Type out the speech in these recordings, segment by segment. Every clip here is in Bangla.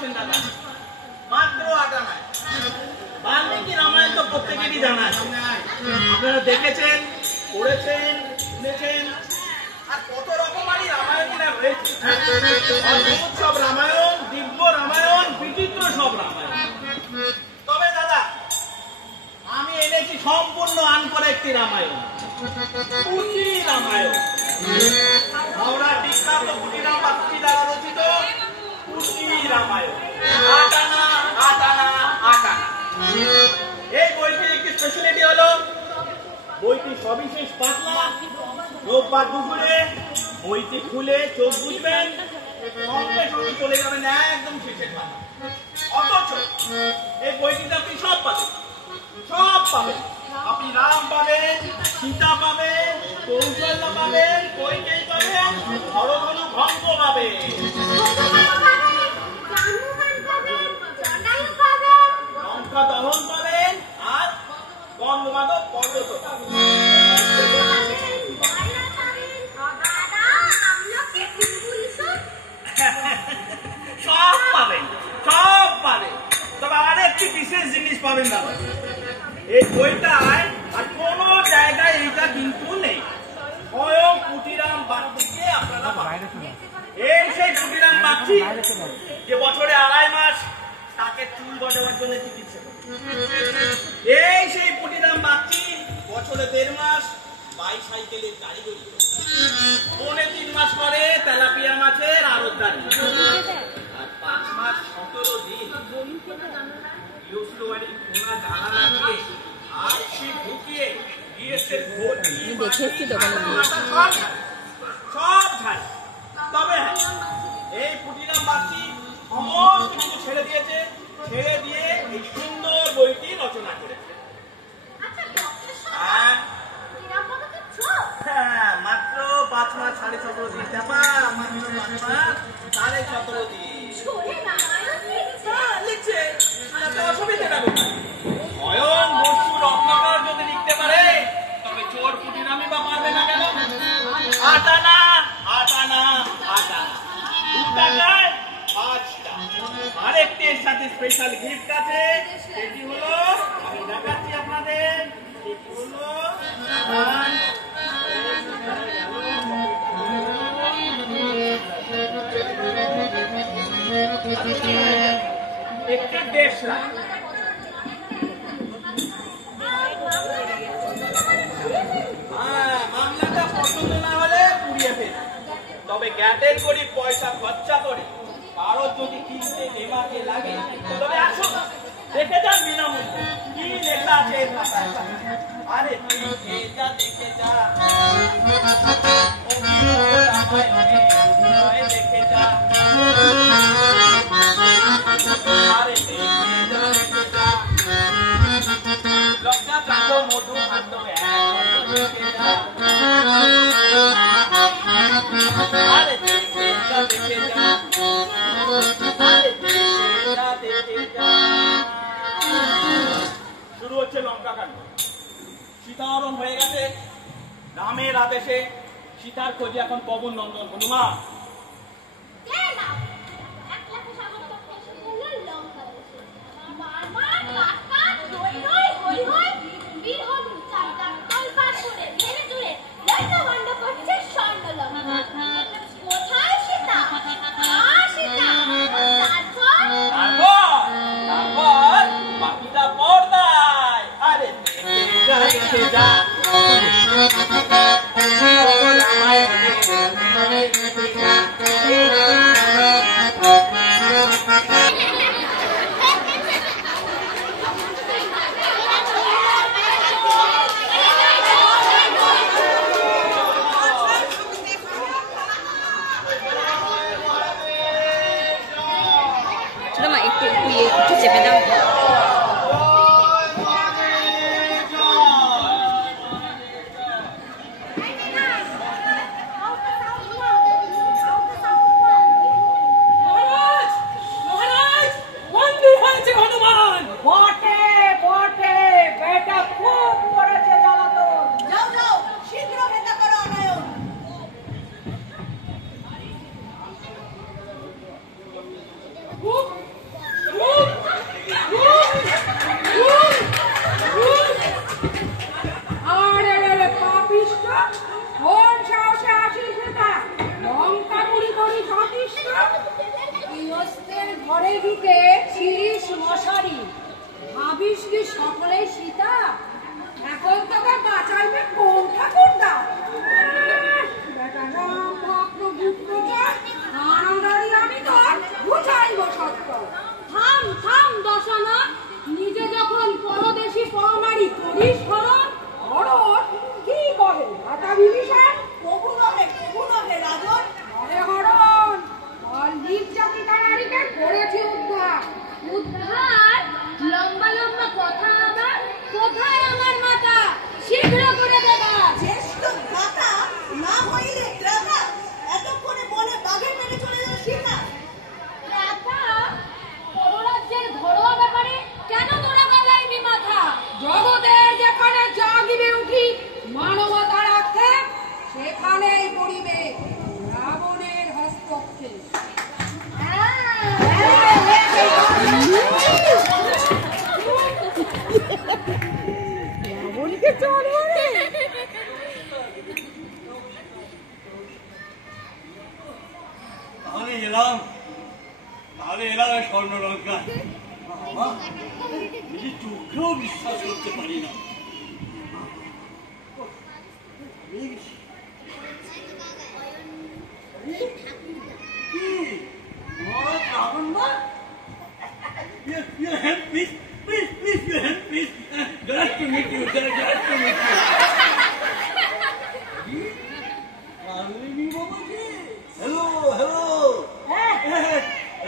পাচ্ছেন দাদা, মাত্র 8 আনায়। বাল্মীকি রামায়ণ তো প্রত্যেকেরই জানা আছে, আপনারা দেখেছেন, পড়েছেন, শুনেছেন, আর কত রকমারি রামায়ণ কিনা রয়েছে। অদ্ভুত সব রামায়ণ, দিব্য রামায়ণ, বিচিত্র সব রামায়ণ। তবে দাদা, আমি এনেছি সম্পূর্ণ আনকরা একটি রামায়ণ, পুঁথি রামায়ণ। হাওড়ার বিখ্যাত পুঁথিরাম বাগচি দ্বারা রচিত পুঁথি রামায়ণ। 8 আনা, 8 আনা, 8 আনা। এই বইটির একটি স্পেশালিটি হলো বইটি সবিশেষ পাতলা। রোববার দুপুরে বইটি খুলে চোখ বুঝবেন, সঙ্গে সঙ্গে চলে যাবেন একদম শেষের পাতা। অথচ এই বইটিতে আপনি সব পাবেন, সব পাবেন। আপনি রাম পাবেন, সীতা পাবেন, কৌশল্য পাবেন, কৈকেয়ী পাবেন, হরধনু ভঙ্গ পাবেন, লঙ্কা দহন পাবেন, আর গন্ধমাদক পর্বত পাবেন। সব পাবেন, সব পাবেন। তবে আরেকটি বিশেষ জিনিস পাবেন দাদা, এই বইটায় আর কোন জায়গায় এইটা কিন্তু নেই। স্বয়ং পুঁথিরাম বাগচিকে আপনারা পাবেন। এই সেই পুঁথিরাম বাগচি যে বছরে 2.5 মাস তাকে চুল গজাবার জন্য চিকিৎসা করে। এই সেই পুঁথিরাম বাগচি বছরে 1.5 মাস বাইসাইকেলের কারিগরি, 3.5 মাস করে তেলাপিয়া মাছের আড়তদারি, আর 5 মাস 17 দিন তবে এই পুঁথিরাম বাগচি সমস্ত কিছু ছেড়ে দিয়েছে, ছেড়ে দিয়ে এই সুন্দর বইটি রচনা করেছে। মাত্র 5 মাস 17.5 দিন চাপা, মাত্র 5 মাস 17.5 দিন লিখছে। অসুবিধাটা কোথায়? স্বয়ং বসু রত্নাকর যদি লিখতে পারে, তবে চোর পুঁথিরামই বা পারবে না কেন? 8 আনা, 8 আনা, 8 আনা, 2 টাকায় 5টা। আরেকটি এর সাথে স্পেশাল গিফট আছে, সেটি হলো আমি দেখাচ্ছি আপনাদের। সেটি হলো একটি 1.5 লাখ। মামলাটা পছন্দ না হলে পুড়িয়ে ফেলে, তবে গ্যাটের করি পয়সা খরচা করে কারো যদি কিনতে এমাকে লাগে, তবে আসুন দেখে যান বিনামূল্যে কি লেখা আছে এর খাতায়। আরে দেখে যা, দেখে যা, দেখে যা, আরে দেখে যা, দেখে যা, লজ্জা কাণ্ড মধু খাদ্য দেখে যা, আরে দেখে যা, দেখে যা, আরে দেখে যা, দেখে যা। শুরু হচ্ছে লঙ্কা কাণ্ড। সীতাহরণ হয়ে গেছে, রামের আদেশে সীতার খোঁজে এখন পবন নন্দন হনুমান। বাকিটা পর্দায়। আরে দেখে যা, একটু চেপে দাও। ঘরে ঢুকে ছিড়িস মশারি, ভাবিস কি সকলেই সীতা? এখন তোকে বাঁচাইবে কোন ঠাকুরদা? বেটা রাম ভক্ত গুপ্তচর, হারাদারি আমি তোর বুঝাইব সত্য। থাম থাম দশানা, নিজে যখন পরদেশী পরনারী করিস হরণ, হরণ কি করে মাতা বিভীষণ? প্রভু নহে রাজন, নহে হরণ, আর নির্যাতিতা নারীকে করেছি উদ্ধার। উদ্ধার? লম্বা লম্বা কথা আবার? কোথায় আমার মাতা? শীঘ্র করে দেবা। জ্যেষ্ঠ ভ্রাতা না হইলে ত্রাতা, এতক্ষণে বলে বাঘের মেরে চলে যাবে সীতা। ত্রাতা? পররাজ্যের ঘরোয়া ব্যাপারে কেন তোরা বাঁধাইবি মাথা? জগতের যেখানে জাগিবে উঠি মানবতার আক্ষেপ, সেখানেই পড়িবে রাবণের হস্তক্ষেপ। রাবণকে চল মারে। তাহলে এলাম স্বর্ণলঙ্কা। নিজের চোখেও বিশ্বাস করতে পারি না। Your hand, please. Please, your hand, please. Glad to meet you, sir. Glad to meet you. Hello.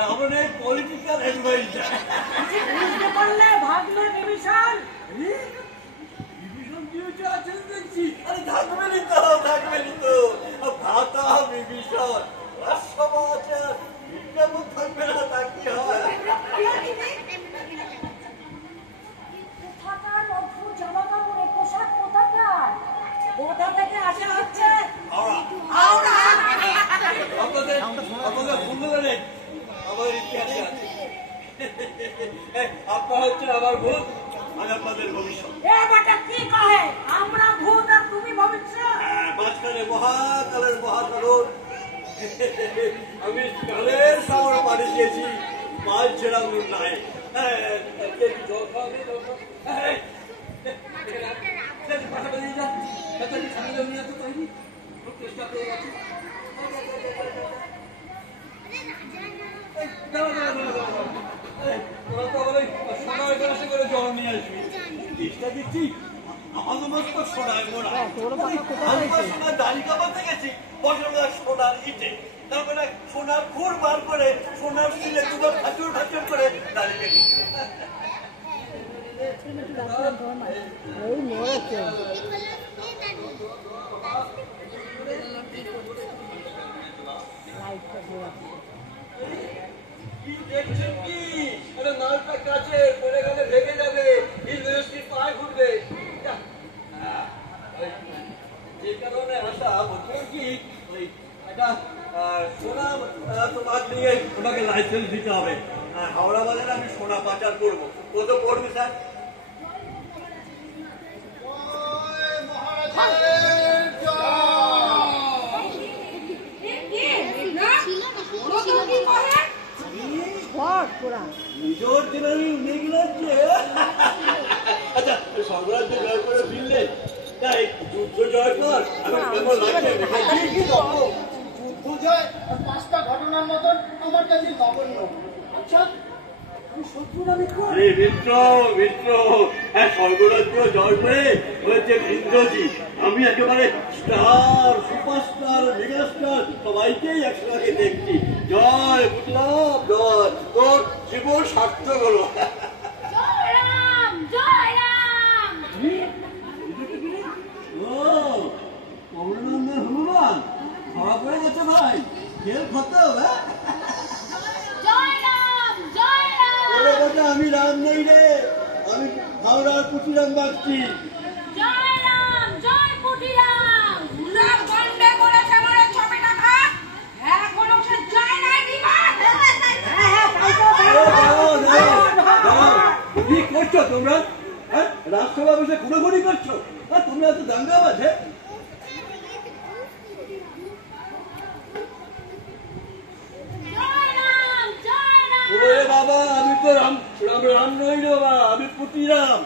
রাবণের পলিটিক্যাল অ্যাডভাইজার। বুঝতে পারলে ভাগ্নে বিভীষণ? বিভীষণ কি হচ্ছে আছেন দেখছি। আরে থাকবেনই তো। ভ্রাতা বিভীষণ রাজসভা আছে, বিজ্ঞাপন থাকবে না, তা কি হয়? কোথাকার অদ্ভুত জামা কাপড়ে পোশাক কোথাকার? কোথা থেকে আসা হচ্ছে? আপনাদের বন্ধুগণের আমার ইতিহাসে আছে। আপনারা হচ্ছেন আমার ভূত, আমি আপনাদের ভবিষ্যৎ। এ বেটা কি কহে? আমরা ভূত আর তুমি ভবিষ্যৎ? মাঝখানে মহাকালের মহাসাগর, আমি কালের সাগর পাড়ি দিয়েছি, মাছ ছেড়া নাই। জল খাওয়াবে চেষ্টা করে গেছি। জল নিয়ে আসবি, চেষ্টা দিচ্ছি। সমস্ত সোনায় মোড়া, সোনার দাড়ি কামাতে গেছি, বছর সোনার ইটে, তারপরে সোনার খুর বার করে সোনার শিলে দুবার ঠাচুর করে দাড়ি কেটেছি। কি দেখছেন কি? নালটা কাছে পড়ে গেলে ভেঙে যাবে, ইউনিভার্সিটির পায়ে ঘুরবে। যে কারণে আসা বলছেন কি, ওই একটা সোনা তোমার নিয়ে ওটাকে লাইসেন্স দিতে হবে। হাওড়া বাজারে আমি সোনা পাচার করবো। কত পড়বে স্যার? নিজের জীবনে নিগলাচ্ছে। আচ্ছা, স্বর্গরাজ্য জয় করে ফিরলেন, তাই যুদ্ধ জয় কর। আমি কেমন লাগছে? যুদ্ধ জয় 5টা ঘটনার মতন আমার কাছে নগণ্য। আচ্ছা, আমি শত্রুরা মিত্র? আরে মিত্র, হ্যাঁ, স্বর্গরাজ্য জয় করে হয়েছে ইন্দ্রজি। আমি একেবারে স্টার, সুপারস্টার, মেগাস্টার সবাইকেই একসঙ্গে দেখছি। জয় বুঝলাম, জয়, তোর জীবন সার্থক হলো। হনুমান ধরা পড়ে গেছে ভাই, খেল খতম। আমি রাম নই রে, আমি হাওড়ার পুটিরাম বাগচি। কি করছো তোমরা? রাজসভা বসে খুনোখুনি করছো? তোমরা এত দাঙ্গাবাজ? বাবা আমি তো রাম রাম রাম নই রে বাবা, আমি পুটিরাম।